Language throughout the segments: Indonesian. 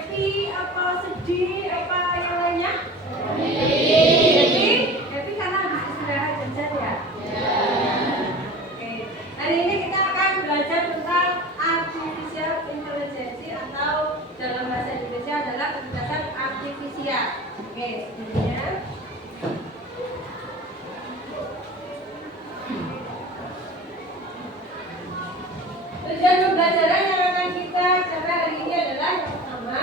happy apa sedih apa yang lainnya? Happy karena habis istirahat jajan ya? Oke. Hari ini kita akan belajar tentang artificial intelligence atau dalam bahasa Indonesia adalah kecerdasan artifisial. Oke, sebelumnya tujuan pembelajaran yang akan kita capai hari ini adalah yang pertama,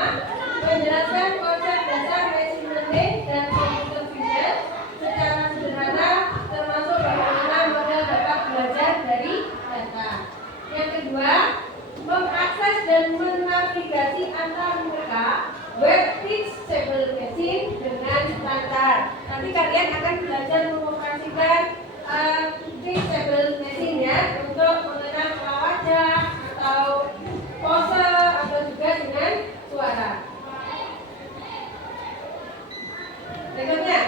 menjelaskan konsep dasar machine learning dan computer vision secara sederhana, termasuk bagaimana model dapat belajar dari data. Yang kedua, mengakses dan menavigasi antar mereka web teachable machine dengan standar. Nanti kalian akan belajar mengoperasikan teachable machine ya, untuk mengenal pola wajah atau pose atau juga dengan suara. Berikutnya,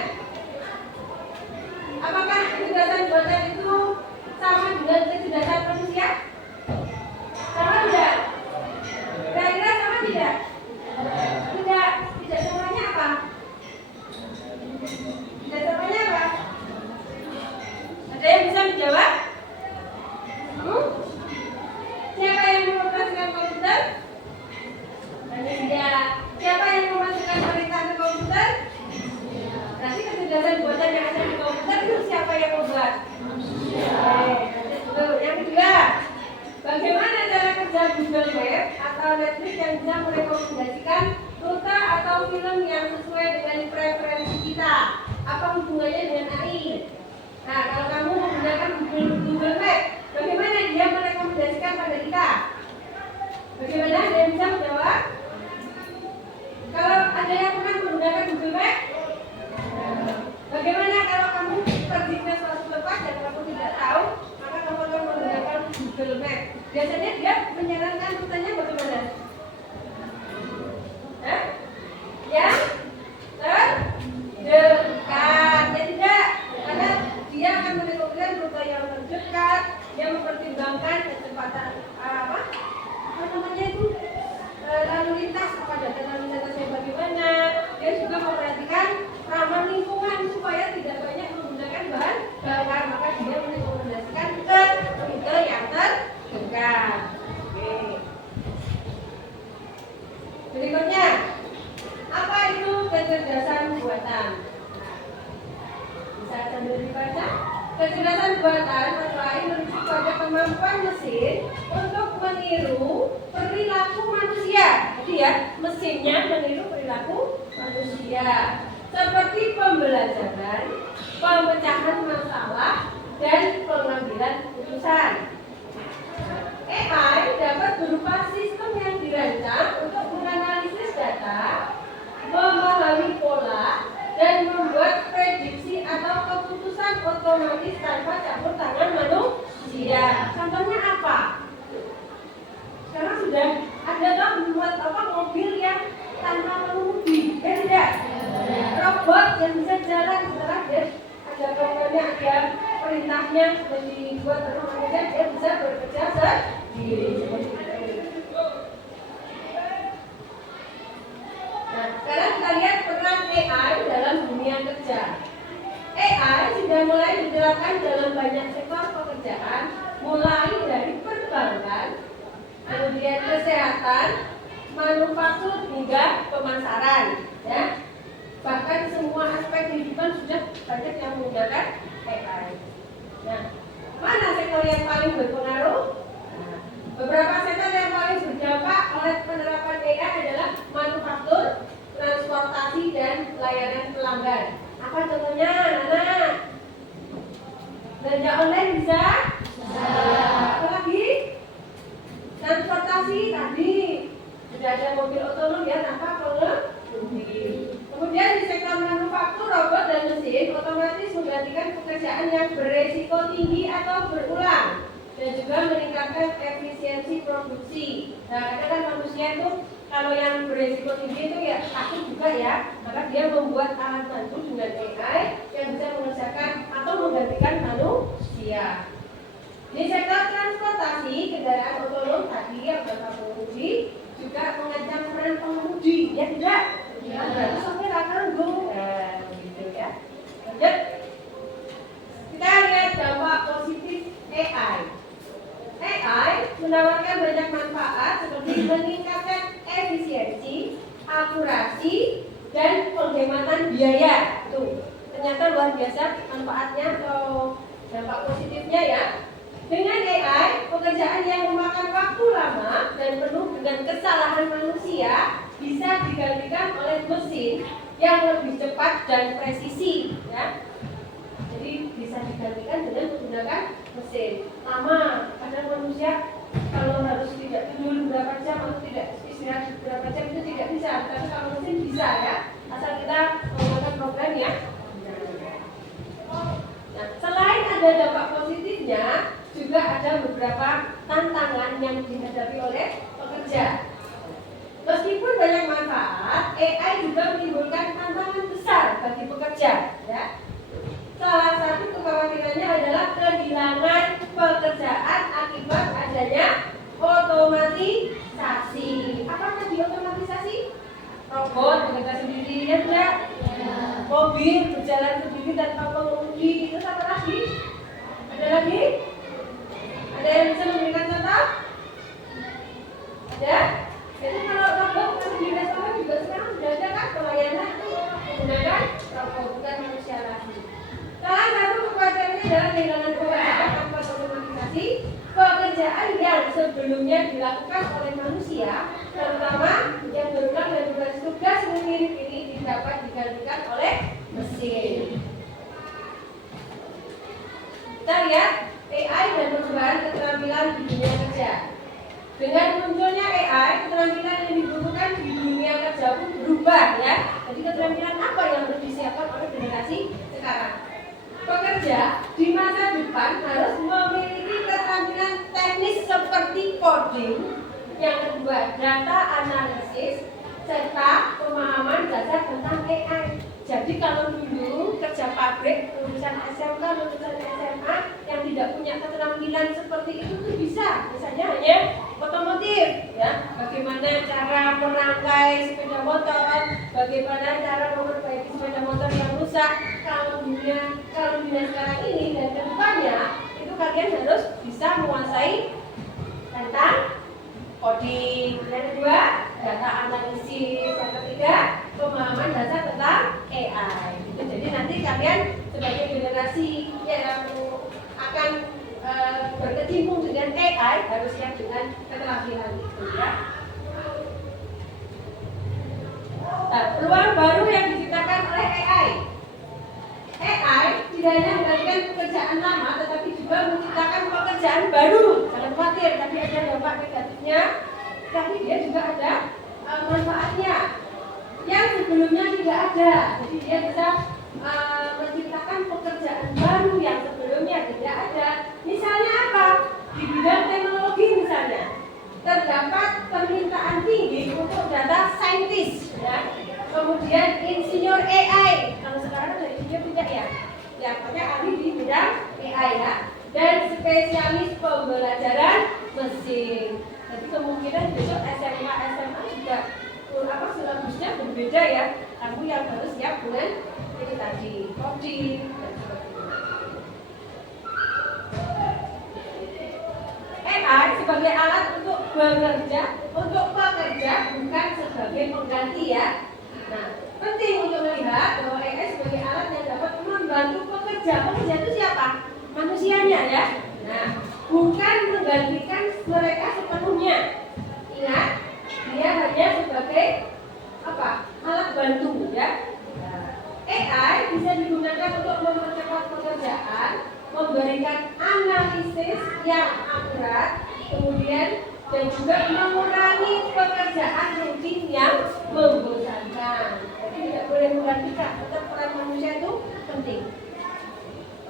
apakah kecerdasan buatan itu sama dengan kecerdasan manusia? Sama tidak? Kira-kira sama tidak? Tidak samanya apa? Tidak samanya apa? Ada yang bisa menjawab? Siapa yang mengoperasikan komputer? Tidak. Siapa yang memasukkan perintah ke komputer? Berarti kecerdasan buatan yang ada di komputer itu siapa yang membuat? Yang kedua, bagaimana cara kerja Google Web atau Netflix yang bisa merekomendasikan rute atau film yang sesuai dengan preferensi kita? Apa hubungannya dengan AI? Nah, kalau kamu menggunakan Google Web, bagaimana dia merekomendasikan pada kita? Bagaimana? Ada yang bisa menjawab? Kalau ada yang pernah menggunakan Google Web, bagaimana kalau kamu pergi ke suatu tempat dan kamu tidak tahu, maka kamu akan menggunakan Google Map. Biasanya dia menyarankan rutenya bagaimana? Yang terdekat, ya tidak? Karena dia akan merekomendasikan rute yang terdekat, dia mempertimbangkan kecepatan apa namanya itu lalu lintas, kepada lalu lintasnya bagaimana. Dia juga memperhatikan ramah lingkungan supaya tidak banyak menggunakan bahan bakar, maka dia merekomendasikan ke rute yang terdekat. Oke. Berikutnya, apa itu kecerdasan buatan? Bisa sambil dibaca. Kecerdasan buatan antara lain merujuk pada kemampuan mesin untuk meniru perilaku manusia. Jadi ya, mesinnya meniru perilaku manusia, seperti pembelajaran, pemecahan masalah, dan pengambilan keputusan. AI dapat berupa sistem yang dirancang untuk menganalisis data, memahami pola, dan membuat prediksi atau keputusan otomatis tanpa campur tangan manusia. Contohnya apa? Sekarang sudah ada kan membuat mobil yang tanpa pengemudi, ya tidak? Robot yang bisa jalan setelah dia ada programnya, ada perintahnya sudah dibuat oleh manusia, dia bisa bekerja sendiri. Nah, sekarang kita lihat peran AI dalam dunia kerja. AI sudah mulai diterapkan dalam banyak sektor pekerjaan, mulai dari perbankan, kemudian kesehatan, manufaktur hingga pemasaran. Ya, bahkan semua aspek kehidupan sudah banyak yang menggunakan AI. Nah, mana sektor yang paling berpengaruh? Nah, beberapa sektor yang paling berdampak oleh penerapan AI adalah manufaktur, transportasi, dan layanan pelanggan. Apa contohnya, anak? Belanja online bisa? Apa lagi? Transportasi tadi sudah ada mobil otonom ya tanpa pengemudi. Kemudian di sektor manufaktur, robot dan mesin otomatis menggantikan pekerjaan yang beresiko tinggi atau berulang dan juga meningkatkan efisiensi produksi. Nah, kadang kan manusia itu kalau yang beresiko tinggi itu ya takut juga ya, maka dia membuat alat bantu dengan AI yang bisa mengerjakan atau menggantikan manusia. Di sektor transportasi, kendaraan otonom tadi yang tanpa pengemudi juga mengancam peran pengemudi. akurasi, dan penghematan biaya. Tuh, ternyata luar biasa manfaatnya atau dampak positifnya ya. Dengan AI, pekerjaan yang memakan waktu lama dan penuh dengan kesalahan manusia bisa digantikan oleh mesin yang lebih cepat dan presisi ya. Jadi bisa digantikan dengan menggunakan mesin. Lama, kadang manusia kalau harus tidak tidur berapa jam atau tidak istirahat berapa jam itu tidak bisa. Tapi kalau mesin bisa ya, asal kita menggunakan program ya. Nah, selain ada dampak positifnya, juga ada beberapa tantangan yang dihadapi oleh pekerja. Meskipun banyak manfaat, AI juga menimbulkan tantangan besar bagi pekerja. Ya. Salah satu kekhawatirannya adalah kehilangan pekerjaan akibat adanya otomatisasi. Apa tadi otomatisasi? Robot bekerja sendiri ya enggak? Mobil berjalan sendiri tanpa pengemudi. Itu apa lagi? Ada lagi? Ada yang bisa memberikan contoh? Ada? Jadi kalau robot di restoran juga sekarang sudah ada kan pelayanan itu menggunakan robot bukan manusia lagi. Salah satu kekhawatirannya adalah kehilangan pekerjaan tanpa otomatisasi. Pekerjaan yang sebelumnya dilakukan oleh manusia, terutama yang berulang dan berbasis tugas mirip ini dapat digantikan oleh mesin. Kita lihat AI dan perubahan keterampilan di dunia kerja. Dengan munculnya AI, keterampilan yang dibutuhkan di dunia kerja pun berubah ya. Jadi keterampilan apa yang harus disiapkan oleh generasi sekarang? Pekerja di masa depan harus memiliki keterampilan teknis seperti coding. Yang kedua, data analisis serta pemahaman dasar tentang AI. Jadi kalau dulu kerja pabrik, lulusan SMK, lulusan SMA yang tidak punya keterampilan seperti itu tuh bisa, misalnya hanya otomotif, ya, bagaimana cara merangkai sepeda motor, bagaimana cara memperbaiki sepeda motor yang rusak. Kalau dunia sekarang ini dan kedepannya itu kalian harus bisa menguasai tentang coding. Yang kedua, data analisis. Yang ketiga, pemahaman dasar tentang AI. Jadi nanti kalian sebagai generasi yang akan berkecimpung dengan AI harus siap dengan keterampilan itu ya. Nah, peluang baru yang diciptakan oleh AI. AI tidak hanya menggantikan pekerjaan lama, tetapi juga menciptakan pekerjaan baru. Jangan khawatir, tapi ada dampak negatifnya, tapi dia juga ada manfaatnya yang sebelumnya tidak ada. Jadi dia bisa menciptakan pekerjaan baru yang sebelumnya tidak ada. Misalnya apa? Di bidang teknologi misalnya, terdapat permintaan tinggi untuk data scientist, ya. Kemudian insinyur AI. Kalau sekarang ada insinyur tidak ya? Ya, pokoknya ahli di bidang AI ya. Dan spesialis pembelajaran mesin. Jadi kemungkinan besok SMA juga silabusnya berbeda ya. Kamu yang harus siap dengan itu tadi, coding dan sebagainya. AI sebagai alat untuk bekerja, untuk pekerja, bukan sebagai pengganti ya. Nah, penting untuk melihat bahwa AI sebagai alat yang dapat membantu pekerja. Pekerja itu siapa? Manusianya ya. Nah, bukan menggantikan mereka sepenuhnya. Ingat, dia hanya sebagai apa? Alat bantu ya. AI bisa digunakan untuk mempercepat pekerjaan, memberikan analisis yang akurat, kemudian dan juga mengurangi pekerjaan rutin yang membosankan. Jadi tidak boleh menggantikan, tetap peran manusia itu penting.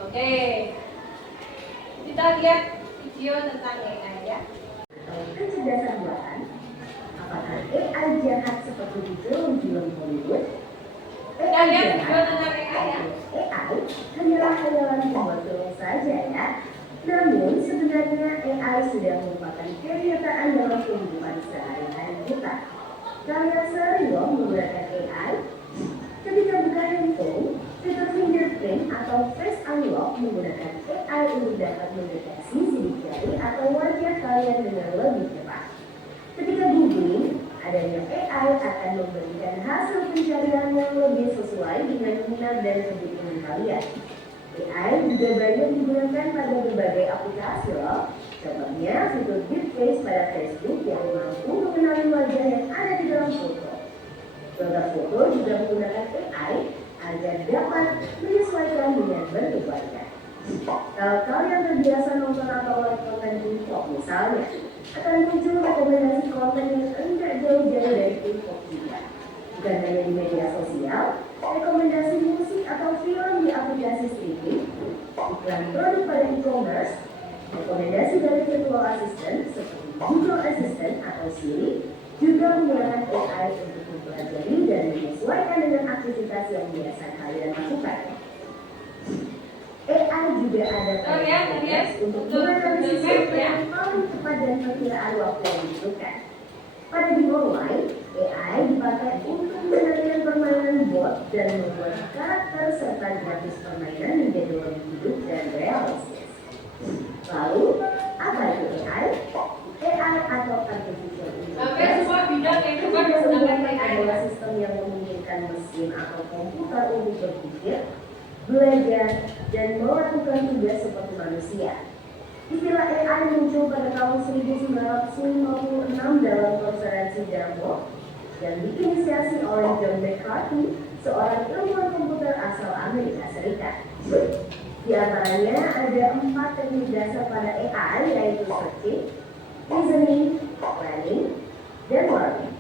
Oke, kita lihat video tentang AI ya. Kecerdasan buatan. Apakah AI jahat seperti di film-film Hollywood? Kita lihat video tentang AI ya. AI hanyalah khayalan pembuat saja ya. Namun sebenarnya AI sudah merupakan kenyataan dalam kehidupan sehari-hari kita. Kalian sering loh menggunakan AI. Ketika buka handphone, fitur fingerprint atau face unlock menggunakan AI untuk dapat mendeteksi sidik jari atau wajah kalian dengan lebih cepat. Ketika googling, Adanya AI akan memberikan hasil pencarian yang lebih sesuai dengan minat dan kebutuhan kalian. AI juga banyak digunakan pada berbagai aplikasi loh. Contohnya fitur deepfake pada Facebook yang mampu mengenali wajah yang ada di dalam foto. Produk foto juga menggunakan AI agar dapat menyesuaikan dengan bentuk wajah. Kalau kalian terbiasa nonton atau like konten TikTok misalnya, akan muncul rekomendasi konten yang enggak jauh-jauh dari TikTok juga. Bukan hanya di media sosial, rekomendasi musik atau film di aplikasi streaming, iklan produk pada e-commerce, rekomendasi dari virtual assistant seperti Google Assistant atau Siri juga menggunakan AI untuk mempelajari dan menyesuaikan dengan aktivitas yang biasa kalian lakukan. AI juga ada untuk menganalisis yang paling tepat dan perkiraan waktu yang dibutuhkan. Pada game online, AI dipakai untuk mengendalikan permainan bot dan membuat karakter serta grafis permainan menjadi lebih hidup dan realistis. Lalu, apa itu AI? AI atau Artificial Intelligence adalah sistem yang memungkinkan mesin atau komputer untuk berpikir, belajar, dan melakukan tugas seperti manusia. Istilah AI muncul pada tahun 1956 dalam konferensi Davos yang diinisiasi oleh John McCarthy, seorang ilmuwan komputer asal Amerika Serikat. Di antaranya ada 4 teknik dasar pada AI, yaitu searching, reasoning, planning, dan learning.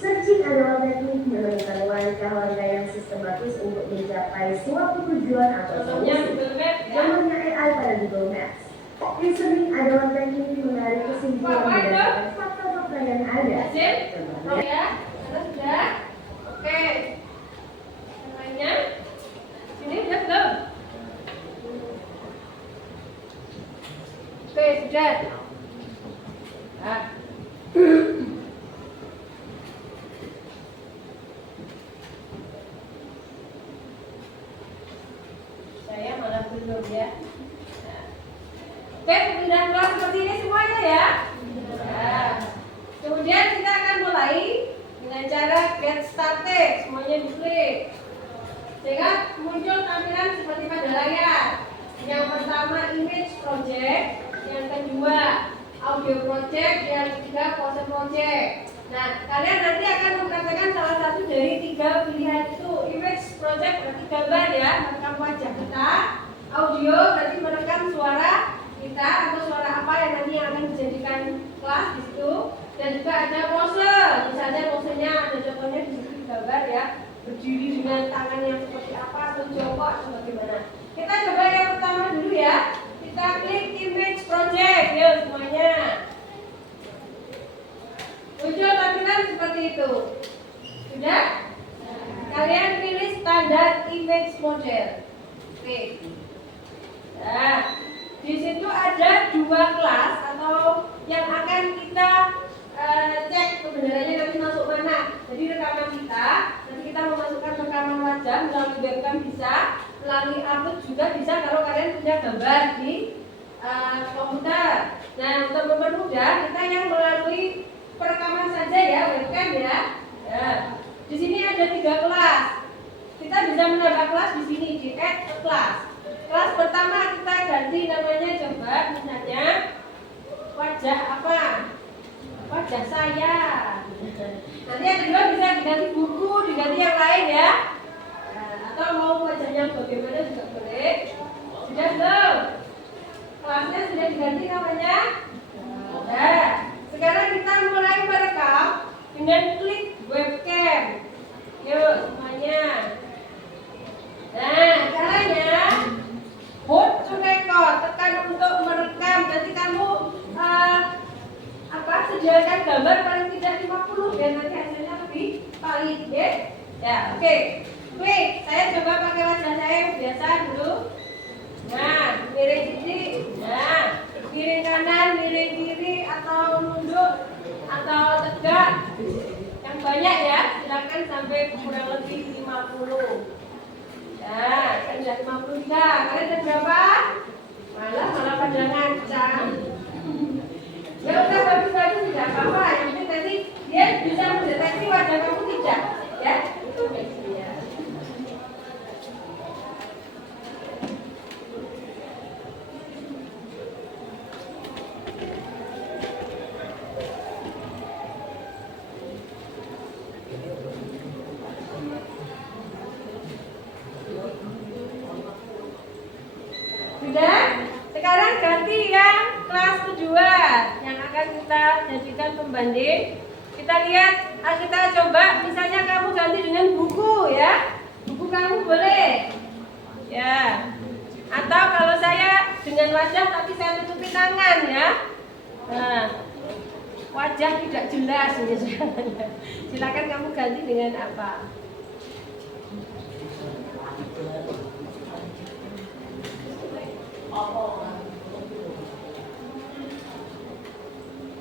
Searching adalah teknik menemukan langkah-langkah yang sistematis untuk mencapai suatu tujuan atau solusi. Contohnya AI pada Google Maps. Reasoning adalah teknik menarik kesimpulan berdasarkan fakta-fakta yang ada. Contohnya, sudah. Oke. Yang lainnya? Sini udah belum? Oke, sudah. Nah. Saya malah belum ya. Oke, pemindahan kelas seperti ini semuanya ya. Nah, kemudian kita akan mulai dengan cara get started. Semuanya diklik, sehingga muncul tampilan seperti pada layar. Yang pertama image project, yang kedua audio project, yang ketiga pose project. Nah, kalian nanti akan mempraktekkan salah satu dari 3 pilihan itu. Image project berarti gambar ya, merekam wajah kita. Audio berarti merekam suara kita atau suara apa yang nanti akan dijadikan kelas di situ. Dan juga ada pose, misalnya posenya ada contohnya di situ gambar ya, berdiri dengan tangan yang seperti apa atau jongkok atau bagaimana. Kita coba yang pertama dulu ya. Kita klik image project, yuk semuanya. Muncul tampilan seperti itu. Sudah? Kalian pilih standar image model. Oke. Nah, di situ ada 2 kelas atau yang akan kita cek kebenarannya nanti masuk mana. Jadi rekaman kita, nanti kita memasukkan rekaman wajah melalui webcam bisa, melalui upload juga bisa kalau kalian punya gambar di komputer. Nah, untuk mempermudah kita yang melalui perekaman saja ya, webcam ya. Nah, di sini ada 3 kelas. Kita bisa menambah kelas di sini di add a class. Kelas pertama kita ganti namanya, coba misalnya wajah apa? Wajah saya. Nanti yang kedua bisa diganti buku, diganti yang lain ya. Nah, atau mau wajahnya bagaimana juga boleh. Sudah belum? Kelasnya sudah diganti namanya? Nah, sekarang kita mulai merekam dengan klik webcam. Yuk semuanya. Nah, caranya hold to record, tekan untuk merekam. Nanti kamu sediakan gambar paling tidak 50 dan nanti hasilnya lebih valid ya. Ya, oke. Klik, saya coba pakai wajah saya yang biasa dulu. Nah, miring sini. Nah, miring kanan, miring kiri atau nunduk atau tegak. Yang banyak ya, silakan sampai kurang lebih 50. Nah, saya sudah 53. Kalian ada berapa? Malah pada ngancam. Ya udah bagus-bagus tidak apa-apa. Yang penting nanti dia bisa mendeteksi wajah kamu tidak, ya? Itu basic-nya. Sudah? Sekarang ganti yang kelas kedua yang akan kita jadikan pembanding. Kita lihat, kita coba misalnya kamu ganti dengan buku, ya. Buku kamu boleh, ya. Atau kalau saya dengan wajah tapi saya tutupi tangan, ya. Nah, wajah tidak jelas misalnya. Silakan kamu ganti dengan apa?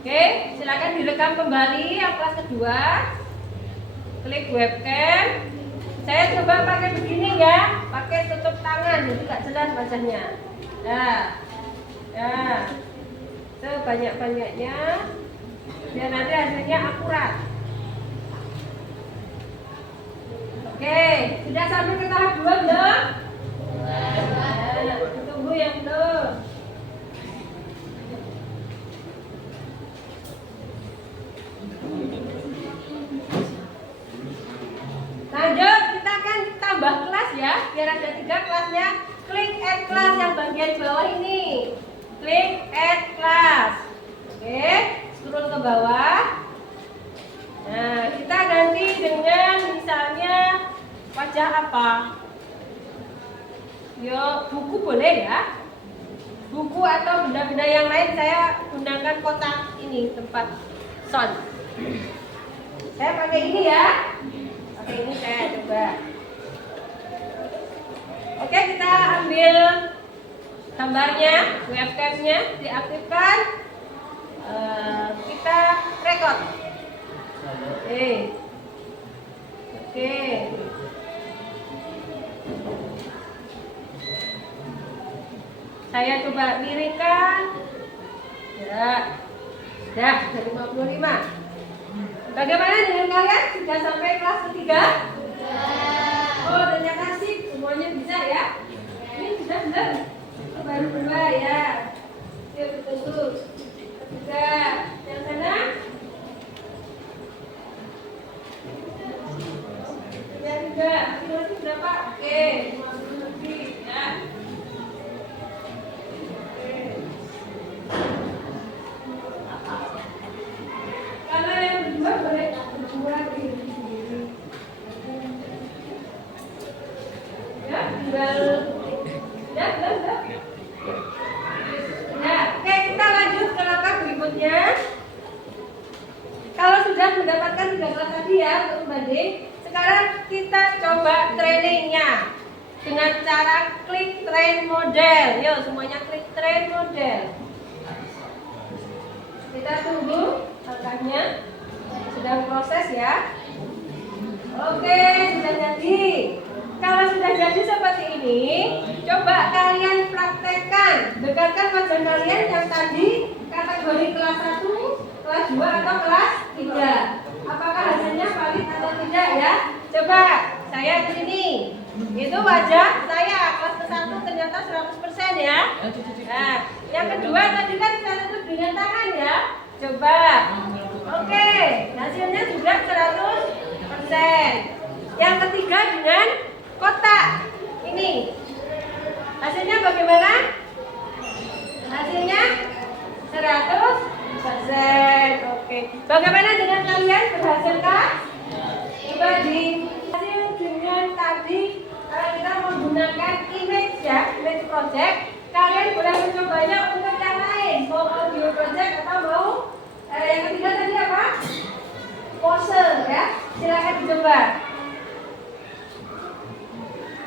Oke, silakan direkam kembali yang kelas kedua. Klik webcam. Saya coba pakai begini, ya, pakai tutup tangan, jadi nggak jelas wajahnya. Nah, ya, sebanyak-banyaknya, biar nanti hasilnya akurat. Oke, sudah sampai ke tahap 2 belum? Tunggu yang belum. Lanjut, kita akan tambah kelas, ya, biar ada 3 kelasnya. Klik add kelas yang bagian bawah ini. Klik add kelas. Oke, scroll ke bawah. Nah, kita ganti dengan misalnya wajah apa? Yo, buku boleh, ya. Buku atau benda-benda yang lain saya gunakan kotak ini tempat sound. Saya pakai ini, ya. Pakai ini saya coba. Oke, kita ambil gambarnya, webcamnya diaktifkan. Kita record. Oke. Saya coba miringkan. Ya. Dah, dari 55. Bagaimana dengan kalian? Sudah sampai kelas ketiga? Oh, ternyata sip, semuanya bisa, ya. Ini sudah benar. Baru 2, ya. Yuk, tunggu. Ketiga, yang sana. Yang tiga, akumulasi berapa? Oke, 50 lebih, ya. Kalau yang berdua boleh berdua sendiri. Ya, tinggal. Ya. Nah, oke, kita lanjut ke langkah berikutnya. Kalau sudah mendapatkan 3 kelas tadi, ya, untuk membanding, sekarang kita coba trainingnya dengan cara klik train model. Yuk, semuanya klik train model. Kita tunggu langkahnya. Sedang proses, ya. Oke, sudah jadi. Kalau sudah jadi seperti ini, coba kalian praktekkan. Dekatkan wajah kalian yang tadi kategori kelas 1, kelas 2 atau kelas 3. Apakah hasilnya valid atau tidak, ya? Coba saya di sini. Itu wajah saya kelas ke-1 ternyata 100%, ya. Nah, yang kedua tadi kan saya tutup dengan tangan, ya. Coba. Oke, hasilnya juga 100%. Yang ketiga dengan kotak. Ini. Hasilnya bagaimana? Hasilnya 100%. Oke. Bagaimana dengan kalian? Berhasilkah? Coba di hasil dengan tadi kita menggunakan image, ya, image project. Kalian boleh mencobanya untuk yang lain, mau audio project atau mau yang ketiga tadi apa? Pose, ya. Silakan dicoba.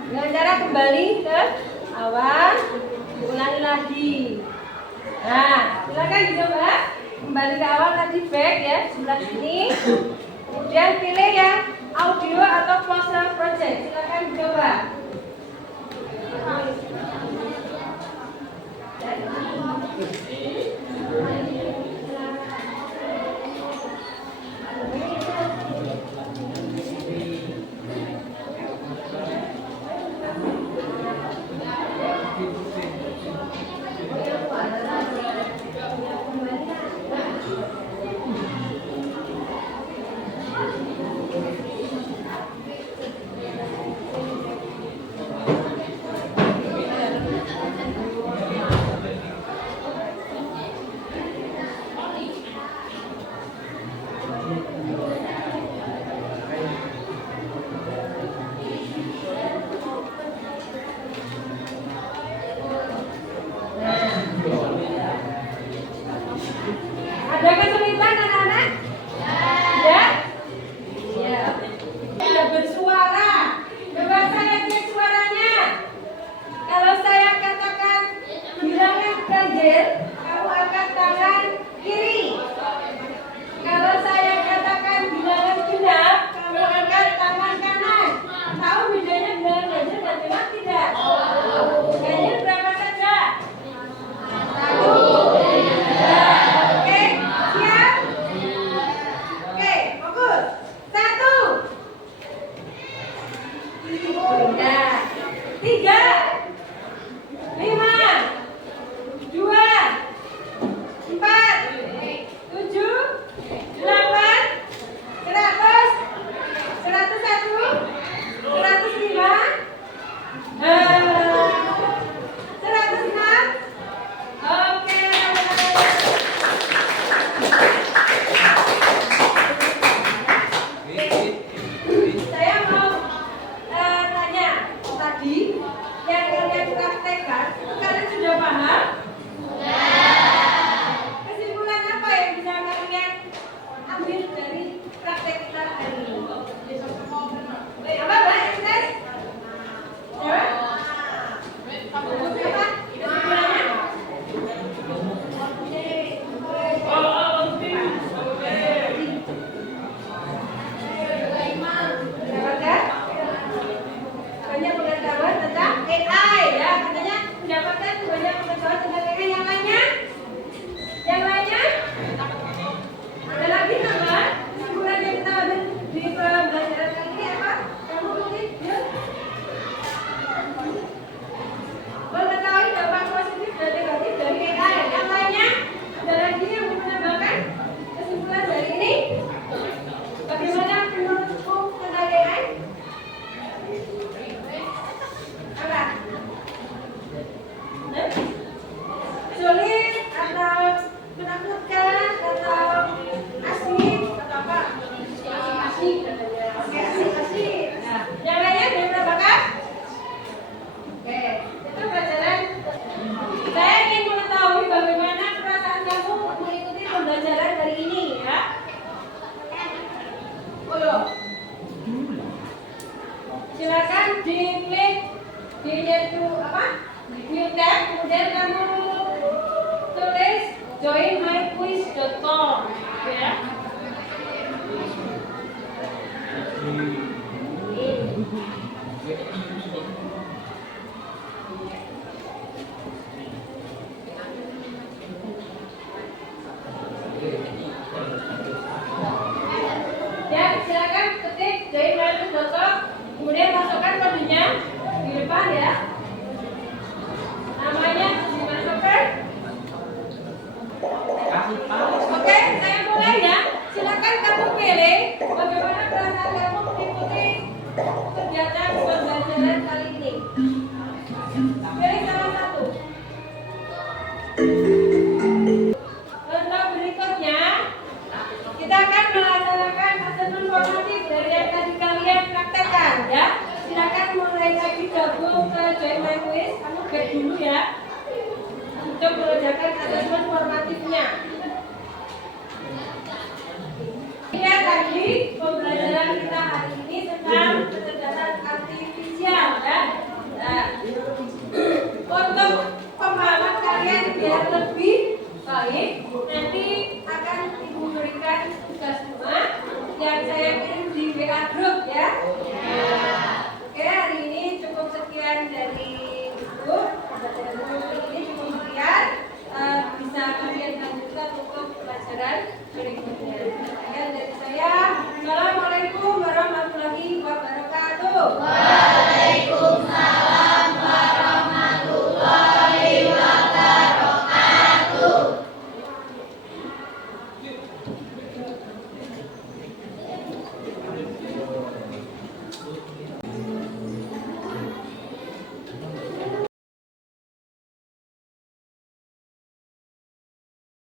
Dengan cara kembali ke awal, ulangi lagi. Nah, silakan dicoba. Kembali ke awal tadi back, ya, sebelah sini. Kemudian pilih yang audio atau pose project. Silakan dicoba. diklik di itu apa? New tab, kemudian kamu tulis joinmyquiz.com ya. Ya, silakan ketik joinmyquiz.com, kemudian masukkan kodenya di depan ya. Namanya dimasukkan. Oke, saya mulai ya. Silakan kamu pilih bagaimana perasaan kamu mengikuti kegiatan pembelajaran kali ini. Pilih salah satu. Untuk berikutnya, kita akan melaksanakan asesmen formatif dari yang tadi kalian praktekkan ya. Silakan mulai lagi gabung ke Join My Quiz. Kamu back dulu ya untuk mengerjakan asesmen formatifnya. Lihat tadi pembelajaran kita hari ini tentang kecerdasan artifisial ya. Nah, untuk pemahaman kalian biar lebih baik, nanti akan Ibu berikan tugas rumah yang saya kirim di WA group ya. Oke, hari ini cukup sekian dari Ibu. Ini cukup sekian. Bisa kalian lanjutkan untuk pelajaran berikutnya. Sekian dari saya. Assalamualaikum warahmatullahi wabarakatuh.